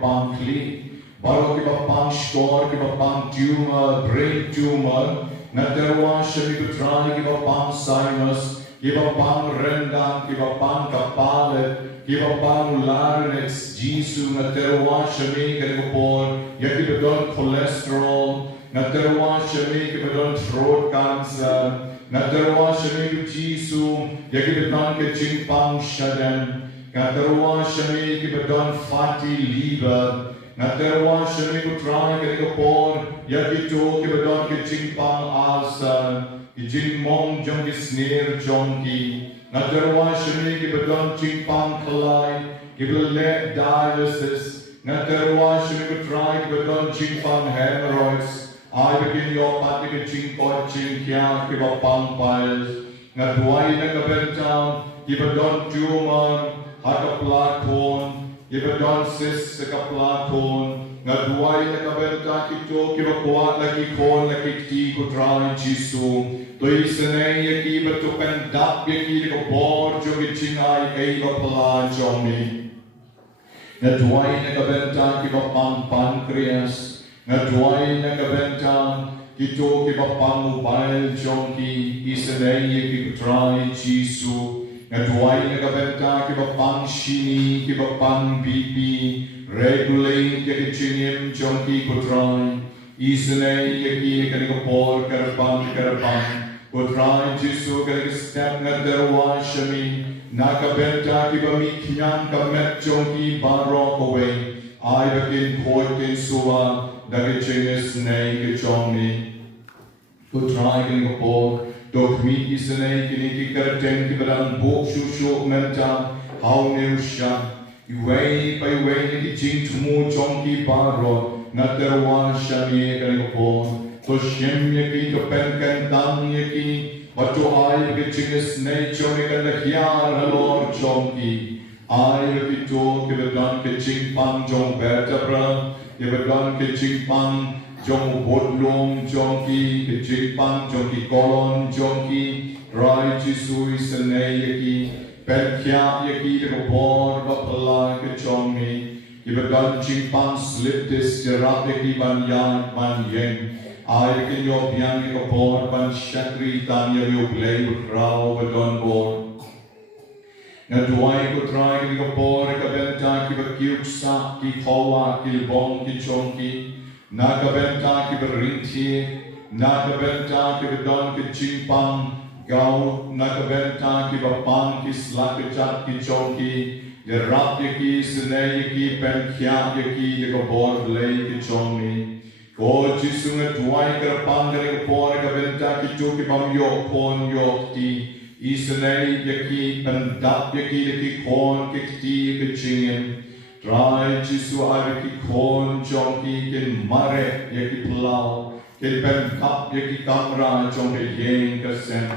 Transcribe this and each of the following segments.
Bang kli, baru kita bang skor, kita bang tumor, brain tumor, naterwa shami betrai, kita bang sinus, kita bang rendang, kita bang kapalet, kita bang larynx, jisu naterwa shami kita por, ya kita don cholesterol, naterwa shami kita don throat cancer, naterwa shami jisu, ya kita don kejimpang shadan. Naterwa shami kibadon fatty liver. Naterwa shami kutrai kelikapor. Yakito kibadon kichimpang ulcer. Kijing mong jong kisnir jongki. Naterwa shami kibadon chimpang kalai. Kibadon dialysis. Naterwa shami kutrai kibadon chimpang hemorrhoids. I begin your pati kichimpot chinkya kibapang piles. Natwai nakabentang kibadon tumor. Hakaplakon, ibadon sis sakaplakon, ngaduay nakabenta kito kibakuat lagi kon nakikti kutrai jisu, toy sanay yaki batukan dap yaki nakabor jogi chingay eva pala jomi. Ngaduay nakabenta kibapang pancreas, ngaduay nakabenta kito kibapang mobile jonki, isanay yaki kutrai jisu. Ngaduay nakabenta kibapang shini, kibapang BP, regulate yakichinim jonki kutrai, isanay yaki kanikapor karapang, kutrai jisu kanikastep nadarwa shami, nakabenta kibamikyan kamet jonki barok away, ay bakin koitin suwa, nakichinis nay kichongni, kutrai kanikapor, Dok mi isanay kiniki karaten kibalang bok shusho menta hao nirusha. Iway pa iway ni jing tumu chongki baro naterwa shami kanikapon. To shem yaki to penkan tang yaki. Bato ay kichingis nay chomi kanakyar halor chongki. Ay yaki to kibalang kiching pang jong vertebra. Kibalang kiching pang jong bodlong jongki, kejipang jongki kolon jongki, rai jisui senay yaki, penkya yaki dekopor bapala kejongmi, kibagan jipang slip dis jerap yaki banyan banyeng, ay kinyo biang dekopor ban syakri tanya yo play rao badon bor. Ngaduay ko try dekopor kabenta kibakyuksa ki kawa kilbong ki jongki. Nakabenta kibarinti, nakabenta kibadon kichimpang, gau nakabenta kibapang kislak kichat kichongki, yerap yaki senay yaki penkya yaki yakabor blay kichongni. Ko jisunga duay karapang karikapor kabenta kichu kibam yok kon yok ti, isenay yaki pendap yaki kon kikti kichingin. Try jisu ayaki kon jongki kin mare yaki plau, kin pen kap yaki kamra jongki yeng kasen,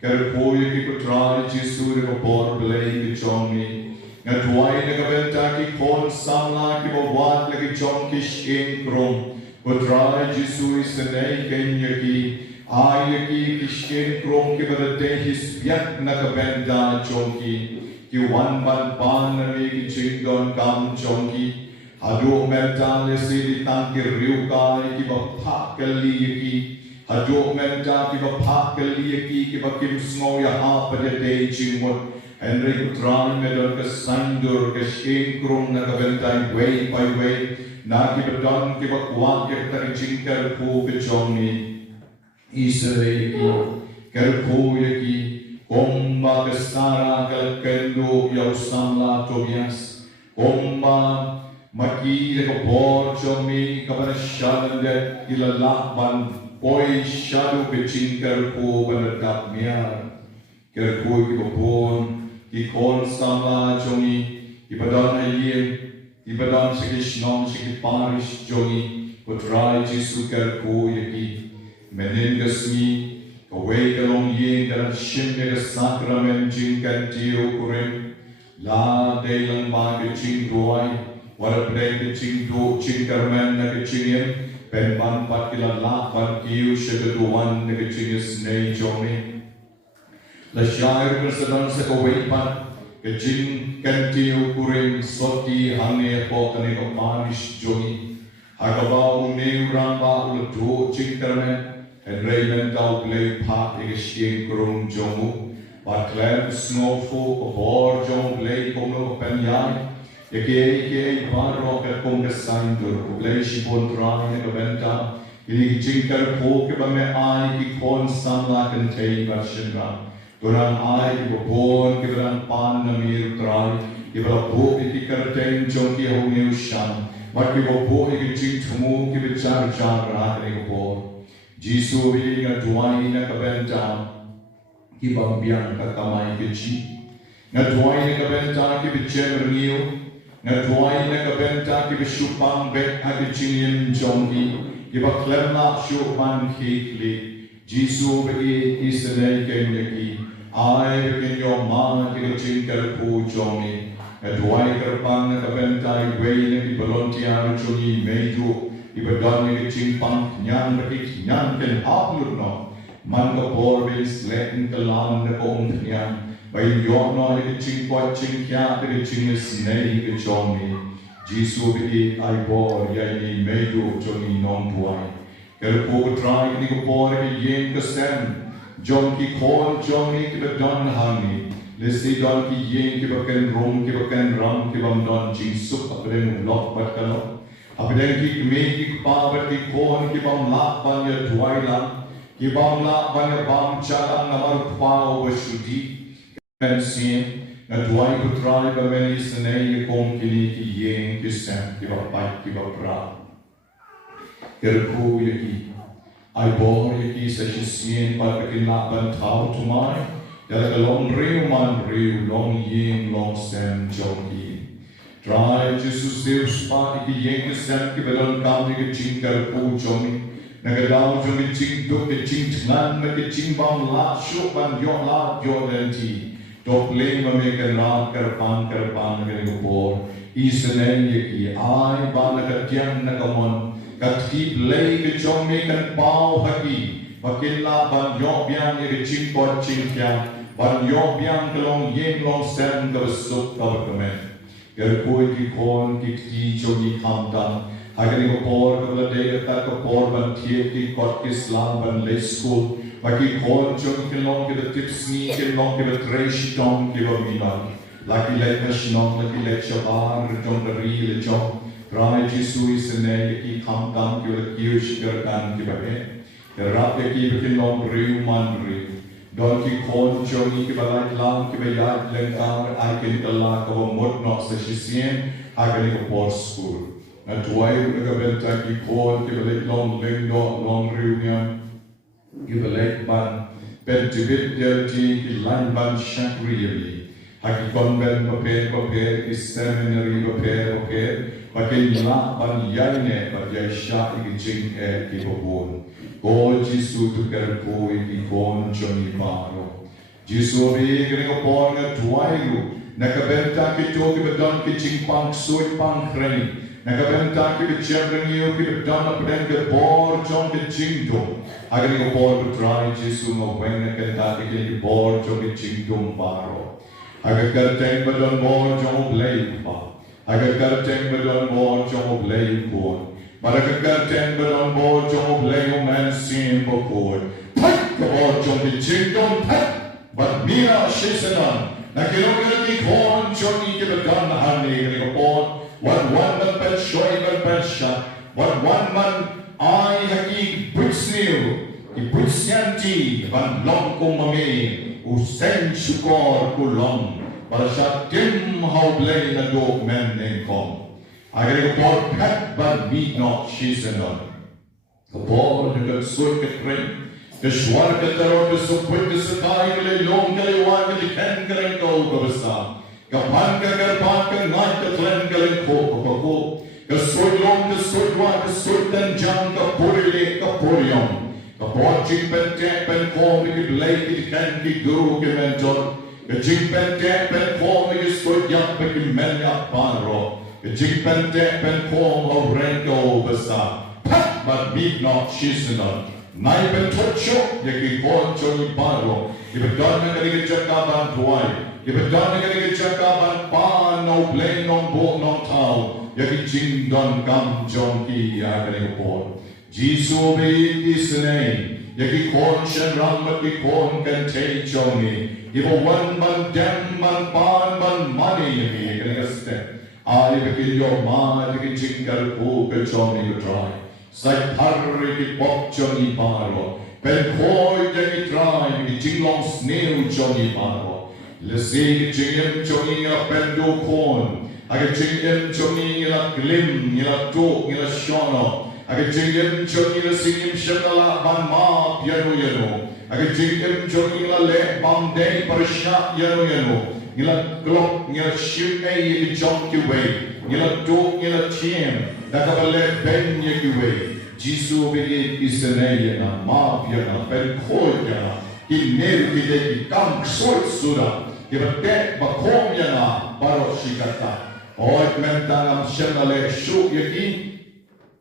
kerpo yaki kutray jisu rekabor blay ki jongni. Ngatway nakabenta ki kon samla ki bawat lagi jongki shing krom, kutray jisu isanay ken yaki, ayaki ki shing krom ki barate his biak nakabenta jongki. Ki wan ban pan nami ki chingdon kam chongki, hado mental lesi di tangki riukai ki bapak kali ki, hado mental ki bapak kali ki bakim snow ya ha pada day chingmut, Henry kutran medon ke sandur ke shingkrum na kabentai way by way, na ki badon ki bakwak ki tari chingkar po ke chongni, isare ki, kerpo ki, Komba kesara kalkendo yau samla Tobias. Komba maki dekopor chomi kabar shalandet ilalakban poi shadu kecingkar po banadap miar. Kerpo kipopon kikon samla chomi ibadan ayir ibadan sikishnon sikiparish chomi putrai jisu kerpo yaki meningasmi. Away kalong yin dalam shimne ke sakramen jingkan tiyo kurim la delan ma ke jing doai wala bre ke jing do jing karmen na ke jingin pen ban pat kila la ban kiu sheduan na ke jingis nei joni la shair bersedan sa kaway pat Kejing kantiu kuring soti hane pokane kapanish joni. Hagaba uneu ramba ulato chingkarmen. En reimen tau play pa egestien kurung jomu. Bakler snowfo kabor jom play kono penyai. Eke baro ke kong kesandur. Play shipon trane kabenta. Ini chingkar po ke bame ai ki kon samla kentei versionra. Turan ai ki bopon ki beran pan na mir trai. Ki bala po ki kerten jom ki hau shan. Wat ki bopo ki ching tumu ki bicar jar rak ni bopor. Jisu bi nga tuai na kabenta. Ki bambiang ka kamai ki chi. Nga tuai na kabenta ki bicem rniu. Nga tuai na kabenta ki bisupang bet ha ki chingin jom ki. Iba klemna syukman kikli, Jisu bagi isenay kenyaki, ay kenyo ma kikacing karpu jomi, Adwai karpang na kabentay way na ibalontiar chungi medyo, Iba don na kicing pang nyan bakit nyan ken haplur no, Man ka borbis letin kalam na koong nyan, Bayin yon no na kicing kwa ching kya kicing isenay kachomi, Jisu bagi ay bor yai medyo chungi non tuai. Kerpo try ni ko por ke yen kasem. John ki khon John ni ke don hani. Lesi don ki yen ke baken rom ke baken ram ke bam don Jisu apre lok pat kalo. Apre ki me ki power ki khon ke bam la ban ya tuai la. Ki bam la ban ya bam cha namar pa o shudi. Men sin na tuai ko try ba meni snei kom kini ki yen ki sem ki ba pai ki ba pra kerku yaki ai bor yaki sa sien pa ka na ban tau tumai ya ka long riu long yen long sem joki try Jesus Deus pa ki yen ki sem ki belon kam ni ki kerku jomi na ga dau jomi ching do ki ching nan na ki ching bang la shu ban yo la yo lenti Dok lema me kenal kerpan kali kupor. Isenen yeki ai bana katian nakamon. Katip lei ke jom me kan pau haki. Bakilla ban yo biang ye ching pot ching kya. Ban yo biang kelong yen long sem ke besuk ka berkemen. Gerkoi ki kon ki ti jogi kamdan. Hagani kupor ke belade ka kupor ban tiep ki kot Islam ban le school. Bagi kon jom kelong ke tips ni kelong ke tresh tom ke bamiman. Laki let nashnom laki let shabar jom ri le jom. Rai Jisu isene ki kamdan ke kiush gerkan ke bahe. Gerak ke kelong riu man riu. Don ki kon jom ni ke balai lam ke bayat lengkar akin kala ke bamut nok sa shisien agani ke por school. Na tuai unaga benta ki kon ke balai long lengdo long riu niya. Give a late ban, bed to bit dirty, line ban shank really. Haki convent prepare, is seminary prepare, but in la ban yane, but yai sha iging air keep a bone. God Jisu to kerpo in con Johnny Baro. Jisu be getting upon a twailu, Nakabenta ki toki bedon ki ching pang sui pang kreni. Nakabenta ki be children you ki bedon up then the board John the chingdom. Agani ko por try Jisu no when nakenta ki board John the chingdom baro. Agagar teng bedon board John blame pa. Agagar teng bedon board John blame por. But agagar teng bedon board John blame man sin before. Pipe the board John the chingdom pipe. But mira shisanan. Nakilogyan ni kon Johnny ki bedon hani ko por. One man pet shoy pet shot. One man I haki butsniu. Ki butsyanti ban long kumame. Usen shukor kulong. Parashat tim how blame na dog men name kom. I get a board pet but meet not she's anon. The board who got sweet the train. The shwar ke tarot is so quick as a guy ke long ke wan ke ken ke go go sa. Kapan ka karpan ka ngat ka tren ka ko. Ka sweet long ka sweet wan ka sweet dan jang ka puri ka purion. Ka board jing pen tek pen ko ke blake ke ken ke guru ke mentor. Ka jing pen tek pen ko ke sweet yak ke men yak panro. Ka jing pen tek pen ko ho ren go basa. Pat but meet not she's not. Nai ben tocho yaki kon choni paro. Iba don na kali jaka ban tuai. Ibadan ka chakaban pa no plane no boat no tao. Yaki jing don kam jong ki ya ka po. Jesus be his name. Yaki kon shan ram ki kon kan te jongi. Ibo one ban dem ban pan ban money yaki ka step. I begin your mind begin jingle po ka jongi ka try. Sai parri ki pop jongi paro. Ben koi yaki try ki jinglong snail jongi paro. Lesi jingem jongi la pendo corn. Aga jingem jongi la glim, la talk, la shono. Aga jingem jongi la singim shanala ban ma piano yano. Aga jingem jongi la le bam day parisha yano yano. Nila glock, nila shoot a jump away. Nila talk, nila chim. Dakabale ben yakiway. Jisu begin isenayana, ma piana, ben koyana. Kinel kide kam sort sura. Ibatet bakom yana baro shikata. Oit mentangam shanale shuk yaki.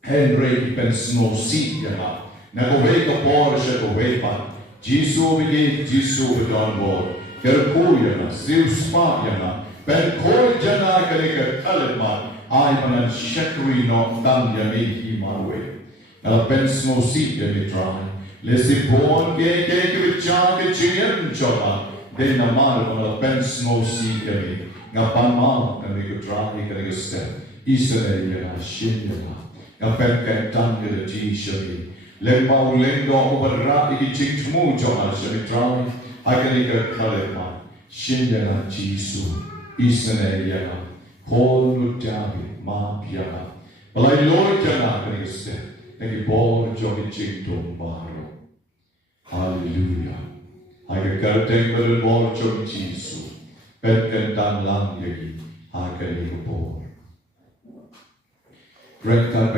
Henry ben snow seat yana. Nagoway ka por siya goway pa. Jisu begin, Jisu bedon board. Kerku yana, Zeus pa yana. Ben koy jana kalika kalima. Ay manan shakri no tam yami himawe. Nala ben snow seat yami try. Lesi born ke kibichan ke chingem choka. Then naman wala ben snow sea kami. Nga panma kami ko trahi kami step. Israel yana shin yana. Nga ben kentang yana ji shami. Lemma ulendo ubara iki chingmu choka shami trahi. Akani ka kalema. Shin yana jisu. Israel yana. Kol nutabi ma yana. Balay Lord yana kami step. Nagi bor jogi chingtong baro. Hallelujah. Aga karteng berbor jom Jisu. Petkentang lang yagi. Aga ni bor. Great time